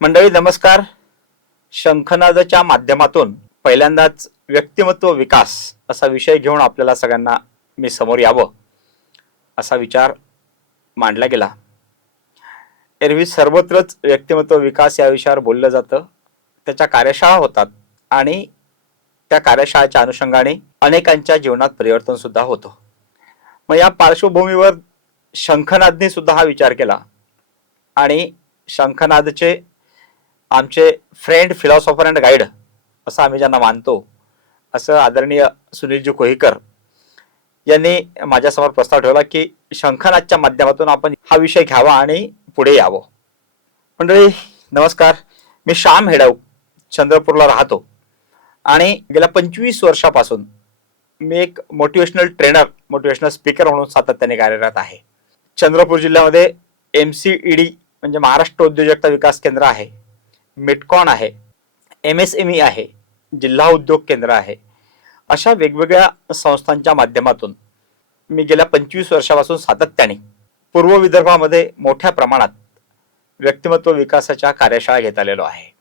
मंडळी नमस्कार. शंखनादच्या माध्यमातून पहिल्यांदाच व्यक्तिमत्व विकास असा विषय घेऊन आपल्याला सगळ्यांना मी समोर यावं असा विचार मांडला गेला. एरवी सर्वत्रच व्यक्तिमत्व विकास या विषयावर बोललं जातं, त्याच्या कार्यशाळा होतात आणि त्या कार्यशाळेच्या अनुषंगाने अनेकांच्या जीवनात परिवर्तन सुद्धा होतं. मग या पार्श्वभूमीवर शंखनादने सुद्धा हा विचार केला आणि शंखनादचे आमचे फ्रेंड, फिलॉसॉफर अँड गाईड असं आम्ही ज्यांना मानतो असं आदरणीय सुनीलजी कोहीकर यांनी माझ्यासमोर प्रस्ताव ठेवला की शंखनादच्या माध्यमातून आपण हा विषय घ्यावा आणि पुढे यावं. मंडळी नमस्कार, मी श्याम हेडव चंद्रपूरला राहतो आणि गेल्या 25 वर्षापासून मी एक मोटिवेशनल ट्रेनर, मोटिवेशनल स्पीकर म्हणून सातत्याने कार्यरत आहे. चंद्रपूर जिल्ह्यामध्ये MCED म्हणजे महाराष्ट्र उद्योजकता विकास केंद्र आहे, मिटकॉन आहे, MSME आहे, जिल्हा उद्योग केंद्र आहे. अशा वेगवेगळ्या संस्थांच्या माध्यमातून मी गेल्या 25 वर्षापासून सातत्याने पूर्व विदर्भामध्ये मोठ्या प्रमाणात व्यक्तिमत्व विकासाच्या कार्यशाळा घेत आलेलो आहे.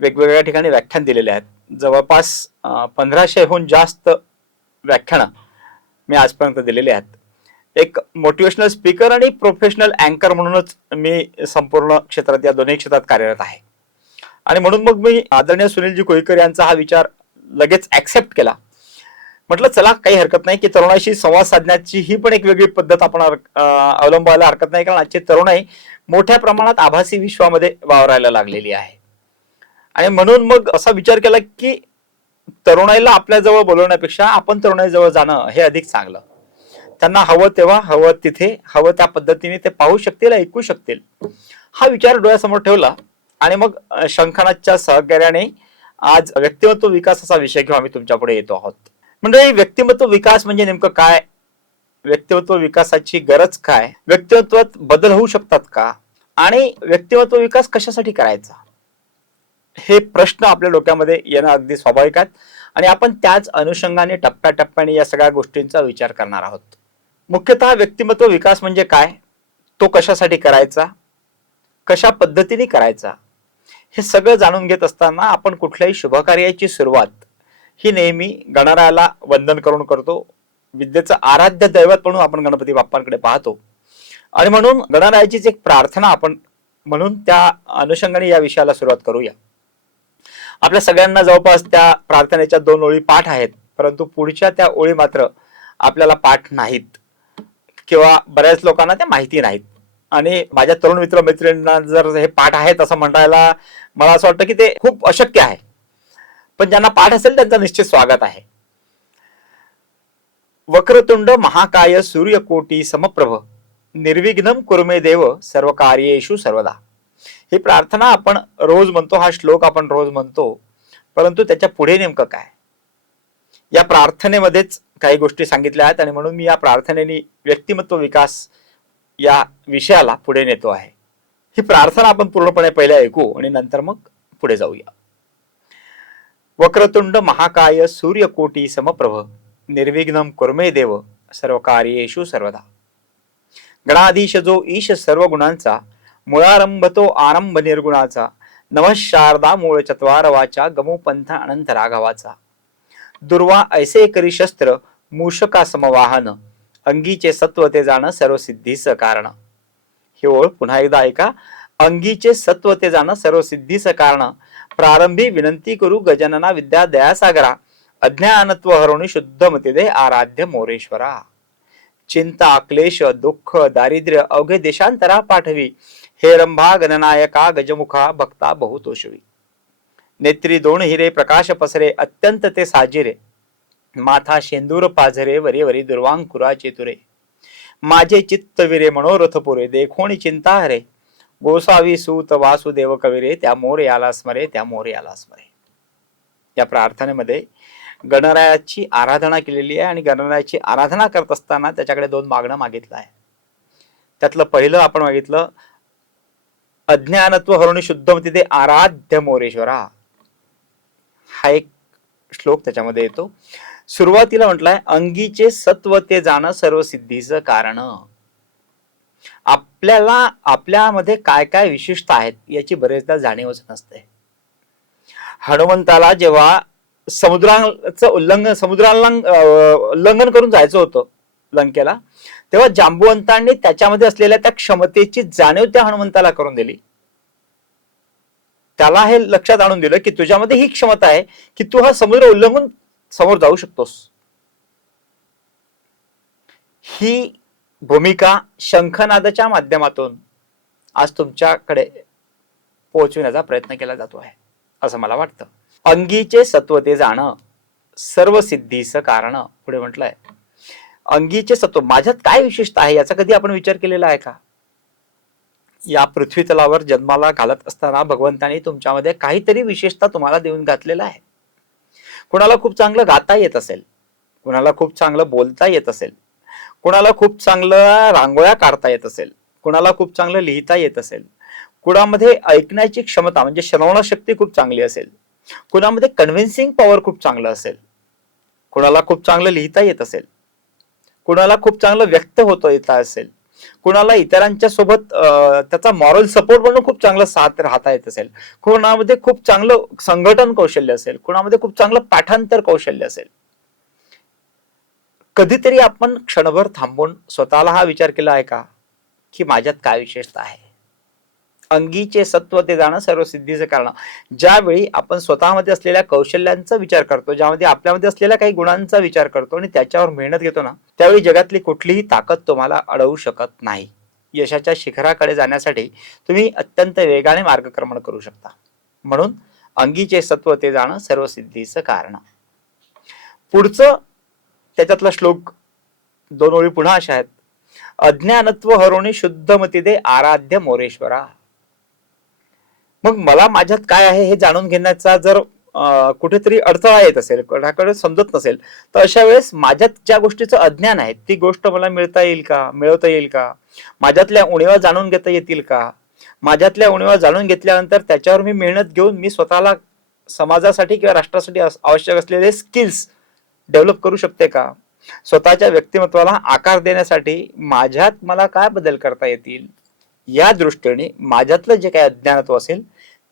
वेगवेगळ्या ठिकाणी व्याख्यान दिलेले आहेत. जवळपास 1500हून जास्त व्याख्यानं मी आजपर्यंत दिलेली आहेत. एक मोटिवेशनल स्पीकर आणि प्रोफेशनल अँकर म्हणूनच मी संपूर्ण क्षेत्रात, या दोन्ही क्षेत्रात कार्यरत आहे. आणि म्हणून मग मी आदरणीय सुनीलजी कोहीकर यांचा हा विचार लगेच ऍक्सेप्ट केला. म्हटलं चला काही हरकत नाही की तरुणाशी संवाद साधण्याची ही पण एक वेगळी पद्धत आपण अवलंबायला हरकत नाही, कारण आजची तरुणाई मोठ्या प्रमाणात आभासी विश्वामध्ये वावरायला लागलेली आहे. आणि म्हणून मग असा विचार केला की तरुणाईला आपल्या जवळ बोलवण्यापेक्षा आपण तरुणाईजवळ जाणं हे अधिक चांगलं. त्यांना हवं तेव्हा, हवं तिथे, हवं त्या पद्धतीने ते पाहू शकतील, ऐकू शकतील, हा विचार डोळ्यासमोर ठेवला. आणि मग शंखनादच्या सहकार्याने आज व्यक्तिमत्व विकास असा विषय घेऊन आम्ही तुमच्या पुढे येतो आहोत. म्हणजे व्यक्तिमत्व विकास म्हणजे नेमकं काय, व्यक्तिमत्व विकासाची गरज काय, व्यक्तिमत्वात बदल होऊ शकतात का, आणि व्यक्तिमत्व विकास कशासाठी करायचा, हे प्रश्न आपल्या डोक्यामध्ये येणं अगदी स्वाभाविक आहे. आणि आपण त्याच अनुषंगाने टप्प्याटप्प्याने या सगळ्या गोष्टींचा विचार करणार आहोत. मुख्यतः व्यक्तिमत्व विकास म्हणजे काय, तो कशासाठी करायचा, कशा पद्धतीने करायचा, हे सगळं जाणून घेत असताना आपण कुठल्याही शुभकार्याची सुरुवात ही नेहमी गणरायाला वंदन करून करतो. विद्येचं आराध्य दैवत म्हणून आपण गणपती बाप्पांकडे पाहतो. आणि म्हणून गणरायाचीच एक प्रार्थना आपण म्हणून त्या अनुषंगाने या विषयाला सुरुवात करूया. आपल्या सगळ्यांना जवळपास त्या प्रार्थनेच्या 2 ओळी पाठ आहेत, परंतु पुढच्या त्या ओळी मात्र आपल्याला पाठ नाहीत किंवा बऱ्याच लोकांना त्या माहिती नाहीत. आणि माझ्या तरुण मित्र मैत्रिणींना जर हे पाठ आहेत असं म्हणायला मला असं वाटतं की ते खूप अशक्य आहे. पण ज्यांना पाठ असेल त्यांचं निश्चित स्वागत आहे. वक्रतुंड महाकाय सूर्यकोटी समप्रभ निर्विघ्नं कुरु मे देव सर्व कार्येषु सर्वदा. ही प्रार्थना आपण रोज म्हणतो, हा श्लोक आपण रोज म्हणतो, परंतु त्याच्या पुढे नेमकं काय, या प्रार्थनेमध्येच काही गोष्टी सांगितल्या आहेत. आणि म्हणून मी या प्रार्थनेने व्यक्तिमत्व विकास या विषयाला पुढे नेतो आहे. ही प्रार्थना आपण पूर्णपणे पहिले ऐकू आणि नंतर मग पुढे जाऊया. वक्रतुंड महाकाय सूर्यकोटी समप्रभ निर्विघ्नं कुरु मे देव सर्व कार्येषु सर्वदा. गणाधीश जो ईश सर्व गुणांचा, मुळारंभ तो आरंभ निर्गुणाचा, नमः शारदा मूळ चत्वार वाचा, गमो पंथ अनंत राघवाचा. दुर्वा ऐसे करी शस्त्र मूषका समवाहन, अंगीचे सत्व ते जाण सर्व सिद्धीस कारण. ही ओळ पुन्हा एकदा ऐका. अंगीचे सत्व ते जाण सर्व सिद्धीस कारण, प्रारंभी विनंती करू गजानना विद्या दयासागरा, अज्ञानत्व हरवणी शुद्ध मती दे आराध्य मोरेश्वरा. चिंता क्लेश दुःख दारिद्र्य अवघे देशांतरा पाठवी, हे रंभा गणनायका गजमुखा भक्ता बहुतोषवी. नेत्री 2 हिरे प्रकाश पसरे अत्यंत ते साजिरे, माथा शेंदूर पाझरे वरी वरी दुर्वांकुरा चेतुरे. माझे चित्त विरे मनोरथ पुरे, देखोणी चिंता हरे, गोसावी सूत वासुदेव कविरे, त्या मोरे आला स्मरे, त्या मोरे आला स्मरे. या प्रार्थनेमध्ये गणरायाची आराधना केलेली आहे आणि गणरायाची आराधना करत असताना त्याच्याकडे 2 मागणं मागितलं आहे. त्यातलं पहिलं आपण मागितलं, अज्ञानत्व हरवणी शुद्धमती ते आराध्य मोरेश्वरा. हा एक श्लोक त्याच्यामध्ये येतो. सुरुवातीला म्हटलाय, अंगीचे सत्व ते जाणं सर्व सिद्धीचं कारण. आपल्याला आपल्यामध्ये काय काय विशिष्टता आहेत याची बरेचदा जाणीवच नसते. हनुमंताला जेव्हा समुद्राला उल्लंघन करून जायचं होतं लंकेला, तेव्हा जांबुवंतांनी त्याच्यामध्ये असलेल्या त्या क्षमतेची जाणीव त्या हनुमंताला करून दिली. त्याला हे लक्षात आणून दिलं की तुझ्यामध्ये ही क्षमता आहे की तू हा समुद्र उल्लंघून समोर जाऊ शकतोस. ही भूमिका शंखनादाच्या माध्यमातून आज तुमच्याकडे पोहोचविण्याचा प्रयत्न केला जातो आहे असं मला वाटतं. अंगीचे सत्व ते जाणं सर्व सिद्धीचं कारण. पुढे म्हटलंय, अंगीचे सत्व, माझ्यात काय विशेषता आहे याचा कधी आपण विचार केलेला आहे का? या पृथ्वी तलावर जन्माला घालत असताना भगवंतानी तुमच्यामध्ये काहीतरी विशेषता तुम्हाला देऊन घातलेला आहे. कुणाला खूप चांगलं गाता येत असेल, कुणाला खूप चांगलं बोलता येत असेल, कुणाला खूप चांगलं रांगोळ्या काढता येत असेल, कुणाला खूप चांगलं लिहिता येत असेल, कुणामध्ये ऐकण्याची क्षमता म्हणजे श्रवण शक्ती खूप चांगली असेल, कुणामध्ये कन्व्हिन्सिंग पॉवर खूप चांगलं असेल, कुणाला खूप चांगलं लिहिता येत असेल, कुणाला खूप चांगलं व्यक्त होता येत असेल, कुणाला इतरांच्या सोबत त्याचा मॉरल सपोर्ट म्हणून खूप चांगलं साथ राहता येत असेल, कुणामध्ये खूप चांगलं संघटन कौशल्य असेल, कुणामध्ये खूप चांगलं पाठांतर कौशल्य असेल. कधीतरी आपण क्षणभर थांबून स्वतःला हा विचार केला आहे का की माझ्यात काय विशेषता आहे? अंगीचे सत्व ते जाणं सर्व सिद्धीचं कारण. ज्यावेळी आपण स्वतःमध्ये असलेल्या कौशल्यांचा विचार करतो, ज्यामध्ये आपल्यामध्ये असलेल्या काही गुणांचा विचार करतो आणि त्याच्यावर मेहनत घेतो ना, त्यावेळी जगातली कुठलीही ताकद तुम्हाला अडवू शकत नाही. यशाच्या शिखराकडे जाण्यासाठी तुम्ही अत्यंत वेगाने मार्गक्रमण करू शकता. म्हणून अंगीचे सत्व ते जाणं सर्व सिद्धीचं कारण. पुढचं त्याच्यातला श्लोक 2 ओळी पुन्हा अशा आहेत, अज्ञानत्व हरोणी शुद्ध मती दे आराध्य मोरेश्वरा. मग मला माझ्यात काय आहे हे जाणून घेण्याचा जर कुठेतरी अडथळा येत असेल, कोणाकडे समजत नसेल, तर अशा वेळेस माझ्यात ज्या गोष्टीचं अज्ञान आहे ती गोष्ट मला मिळवता येईल का? माझ्यातल्या उणीवा जाणून घेता येतील का? माझ्यातल्या उणीवा जाणून घेतल्यानंतर त्याच्यावर मी मेहनत घेऊन मी स्वतःला समाजासाठी किंवा राष्ट्रासाठी आवश्यक असलेले स्किल्स डेव्हलप करू शकते का? स्वतःच्या व्यक्तिमत्वाला आकार देण्यासाठी माझ्यात मला काय बदल करता येतील? या दृष्टीने माझ्यातलं जे काही अज्ञानत्व असेल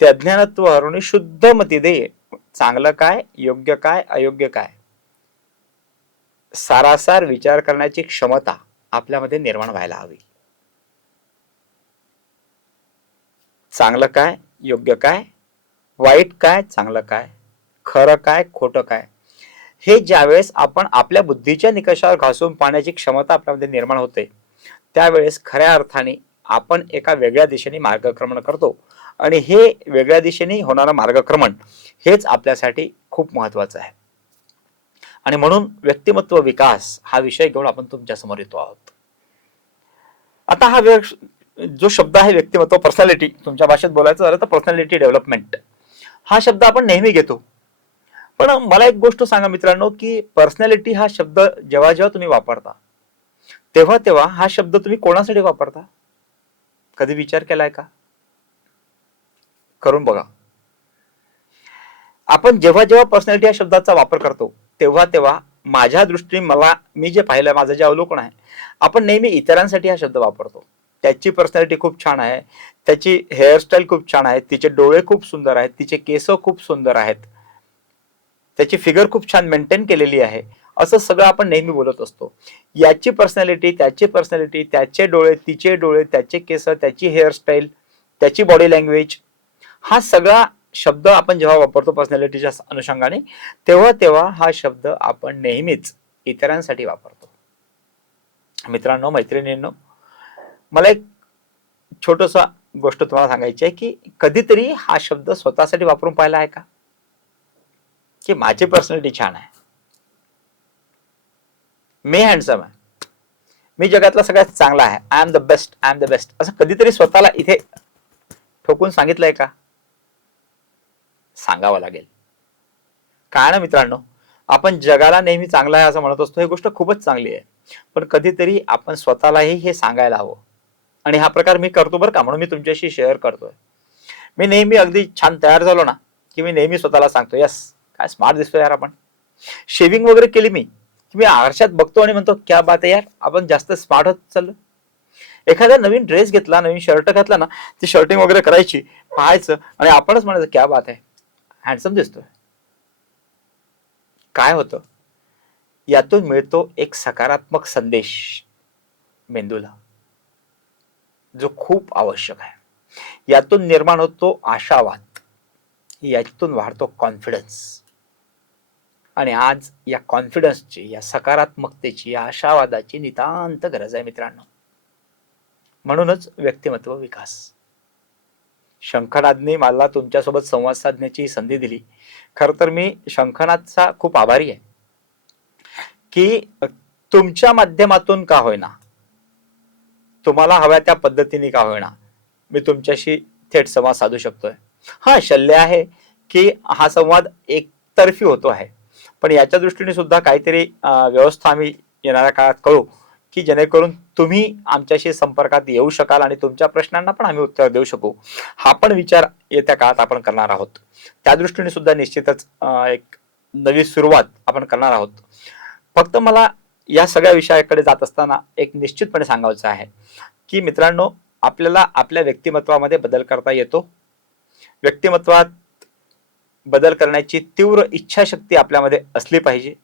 ते अज्ञानत्व हरवणे शुद्ध मती दे, चांगलं काय, योग्य काय, अयोग्य काय, सारासार विचार करण्याची क्षमता आपल्यामध्ये निर्माण व्हायला हवी. चांगलं काय, योग्य काय, वाईट काय, चांगलं काय, खरं काय, खोटं काय, हे ज्यावेळेस आपण आपल्या बुद्धीच्या निकषावर घासून पाहण्याची क्षमता आपल्यामध्ये निर्माण होते, त्यावेळेस खऱ्या अर्थाने आपण एका वेगळ्या दिशेने मार्गक्रमण करतो. आणि हे वेगळ्या दिशेने होणारं मार्गक्रमण हेच आपल्यासाठी खूप महत्वाचं आहे. आणि म्हणून व्यक्तिमत्व विकास हा विषय घेऊन आपण तुमच्या समोर येतो आहोत. आता हा जो शब्द आहे व्यक्तिमत्व, पर्सनॅलिटी, तुमच्या भाषेत बोलायचं झालं तर पर्सनॅलिटी डेव्हलपमेंट हा शब्द आपण नेहमी घेतो. पण मला एक गोष्ट सांगा मित्रांनो, की पर्सनॅलिटी हा शब्द जेव्हा जेव्हा तुम्ही वापरता तेव्हा तेव्हा हा शब्द तुम्ही कोणासाठी वापरता? कधी विचार केलाय का? करून बघा. आपण जेव्हा जेव्हा पर्सनॅलिटी या शब्दाचा वापर करतो तेव्हा तेव्हा माझ्या दृष्टीने मी जे पाहिलं, माझं जे अवलोकन आहे, आपण नेहमी इतरांसाठी हा शब्द वापरतो. त्याची पर्सनॅलिटी खूप छान आहे, त्याची हेअरस्टाईल खूप छान आहे, तिचे डोळे खूप सुंदर आहेत, तिचे केस खूप सुंदर आहेत, त्याची फिगर खूप छान मेंटेन केलेली आहे, असं सगळं आपण नेहमी बोलत असतो. याची पर्सनॅलिटी, त्याची पर्सनॅलिटी, त्याचे डोळे, तिचे डोळे, त्याचे केस, त्याची हेअरस्टाईल, त्याची बॉडी लँग्वेज, हा सगळा शब्द आपण जेव्हा वापरतो पर्सनॅलिटीच्या अनुषंगाने तेव्हा तेव्हा हा शब्द आपण नेहमीच इतरांसाठी वापरतो. मित्रांनो, मैत्रिणींनो, मला एक छोटसा गोष्ट तुम्हाला सांगायची आहे की कधीतरी हा शब्द स्वतःसाठी वापरून पाहिला आहे का? की माझी पर्सनॅलिटी छान आहे, मी हँडसम आहे, मी जगातला सगळ्यात चांगला आहे, I am the best, I am the best, असं कधीतरी स्वतःला इथे ठोकून सांगितलंय का? सांगावं लागेल. काय ना मित्रांनो, आपण जगाला नेहमी चांगला आहे असं म्हणत असतो, ही गोष्ट खूपच चांगली आहे, पण कधीतरी आपण स्वतःलाही हे सांगायला हवं. आणि हा प्रकार मी करतो बरं का, म्हणून मी तुमच्याशी शेअर करतोय. मी नेहमी अगदी छान तयार झालो ना की मी नेहमी स्वतःला सांगतो, यस काय स्मार्ट दिसतो यार आपण. शेविंग वगैरे केली मी आरशात बघतो आणि म्हणतो क्या बात आहे यार, आपण जास्त स्मार्ट होत चाललो. एखादा नवीन ड्रेस घेतला, नवीन शर्ट घातला ना, ती शर्टिंग वगैरे करायची, पाहायचं आणि आपणच म्हणायचं क्या बात आहे, हँडसम दिसतोय. काय होतं, यातून मिळतो एक सकारात्मक संदेश मेंदूला, जो खूप आवश्यक आहे. यातून निर्माण होतो आशावाद, यातून वाढतो कॉन्फिडन्स. आणि आज या कॉन्फिडन्सची, या सकारात्मकतेची, या आशावादाची नितांत गरज आहे मित्रांनो. म्हणूनच व्यक्तिमत्व विकास. शंखनादने मला तुमच्यासोबत संवाद साधण्याची संधी दिली. खर तर मी शंखनादचा खूप आभारी आहे की तुमच्या माध्यमातून का होईना, तुम्हाला हव्या त्या पद्धतीने का होईना, मी तुमच्याशी थेट संवाद साधू शकतोय. हा शल्य आहे की हा संवाद एकतर्फी होतो आहे, पण याच्या दृष्टीने सुद्धा काहीतरी व्यवस्था आम्ही येणाऱ्या काळात करू की जेणेकरून तुम्ही आमच्याशी संपर्कात येऊ शकाल आणि तुमच्या प्रश्नांना पण आम्ही उत्तर देऊ शकू. हा पण विचार येत्या काळात आपण करणार आहोत. त्या दृष्टीने सुद्धा निश्चितच एक नवी सुरुवात आपण करणार आहोत. फक्त मला या सगळ्या विषयाकडे जात असताना एक निश्चितपणे सांगायचं आहे की मित्रांनो, आपल्याला आपल्या व्यक्तिमत्वामध्ये बदल करता येतो. व्यक्तिमत्वात बदल करण्याची तीव्र इच्छाशक्ती आपल्यामध्ये असली पाहिजे.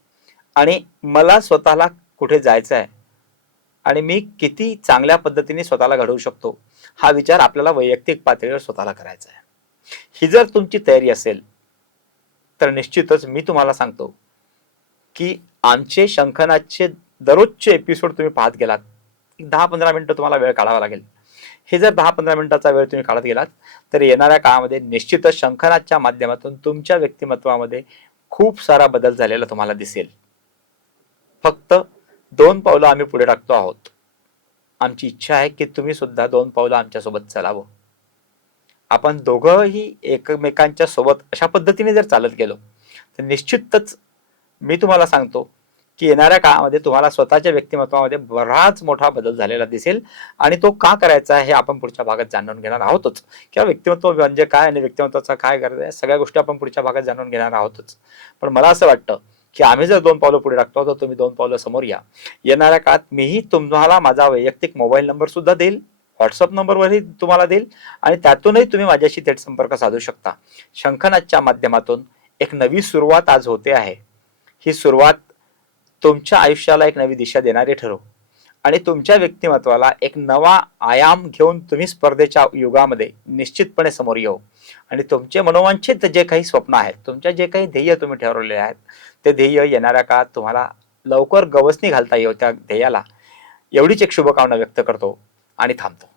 आणि मला स्वतःला कुठे जायचं आहे आणि मी किती चांगल्या पद्धतीने स्वतःला घडवू शकतो, हा विचार आपल्याला वैयक्तिक पातळीवर स्वतःला करायचा आहे. ही जर तुमची तयारी असेल तर निश्चितच मी तुम्हाला सांगतो की आमचे शंखनादचे दररोजचे एपिसोड तुम्ही पाहत गेलात, 10-15 मिनिटं तुम्हाला वेळ काढावा लागेल. हे जर 10-15 मिनिटाचा वेळ तुम्ही काढत गेलात तर येणाऱ्या काळामध्ये निश्चितच शंखनादच्या माध्यमातून तुमच्या व्यक्तिमत्वामध्ये खूप सारा बदल झालेला तुम्हाला दिसेल. फक्त 2 पावलं आम्ही पुढे टाकतो आहोत. आमची इच्छा आहे की तुम्ही सुद्धा 2 पावलं आमच्यासोबत चालावं. आपण दोघंही एकमेकांच्या सोबत अशा पद्धतीने जर चालत गेलो तर निश्चितच मी तुम्हाला सांगतो की येणाऱ्या काळामध्ये तुम्हाला स्वतःच्या व्यक्तिमत्वामध्ये बराच मोठा बदल झालेला दिसेल. आणि तो का करायचा हे आपण पुढच्या भागात जाणून घेणार आहोतच. किंवा व्यक्तिमत्व म्हणजे काय आणि व्यक्तिमत्वाचा काय गरज आहे, सगळ्या गोष्टी आपण पुढच्या भागात जाणून घेणार आहोतच. पण मला असं वाटतं की आम्ही जर 2 पावलं पुढे टाकतो तर तुम्ही 2 पावलं समोर या. येणाऱ्या काळात मीही तुम्हाला माझा वैयक्तिक मोबाईल नंबर सुद्धा देईल, व्हॉट्सअप नंबरवरही तुम्हाला देईल आणि त्यातूनही तुम्ही माझ्याशी थेट संपर्क साधू शकता. शंखनादच्या माध्यमातून एक नवी सुरुवात आज होते आहे. ही सुरुवात तुमच्या आयुष्याला एक नवी दिशा देणारी ठरो आणि तुमच्या व्यक्तिमत्वाला एक नवा आयाम घेऊन तुम्ही स्पर्धेच्या युगामध्ये निश्चितपणे समोर येऊ. आणि तुमचे मनोवांछित जे काही स्वप्न आहेत, तुमच्या जे काही ध्येय तुम्ही ठरवलेले आहेत, ते ध्येय येणाऱ्या काळात तुम्हाला लवकर गवसणी घालता येऊ त्या ध्येयाला, एवढीच एक शुभकामना व्यक्त करतो आणि थांबतो.